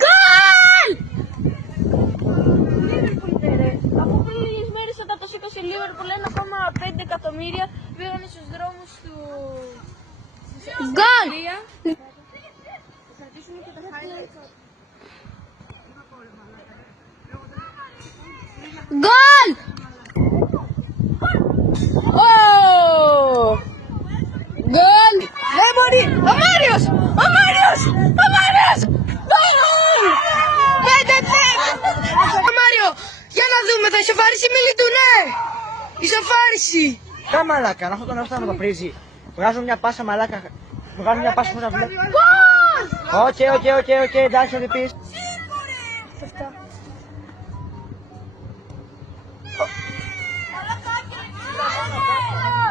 Γκολ! Αφού πριν λίγες μέρες όταν το σήκωσε η Λίβερπουλ 1,5 εκατομμύρια πήγανε στους δρόμους του... Γκολ! Θα κρατήσουμε και τα highlights. Γκολ! Γκολ! Δεν μπορεί! Ο Μάριος! Ο Μάριος! Ο Μάριος! Γκολ! 5-5! Ο Μάριο! Για να δούμε, θα ισοφαρίσει Μιλιτού, ναι! Ισοφάριση! Κα μαλάκα, να έχω τον εαυτό να το πρίζει. Βγάζω μια πάσα μαλάκα. Βγάζω μια πάσα χωρίς να βλέπω. Οκ, εντάξει, ό,τι πεις.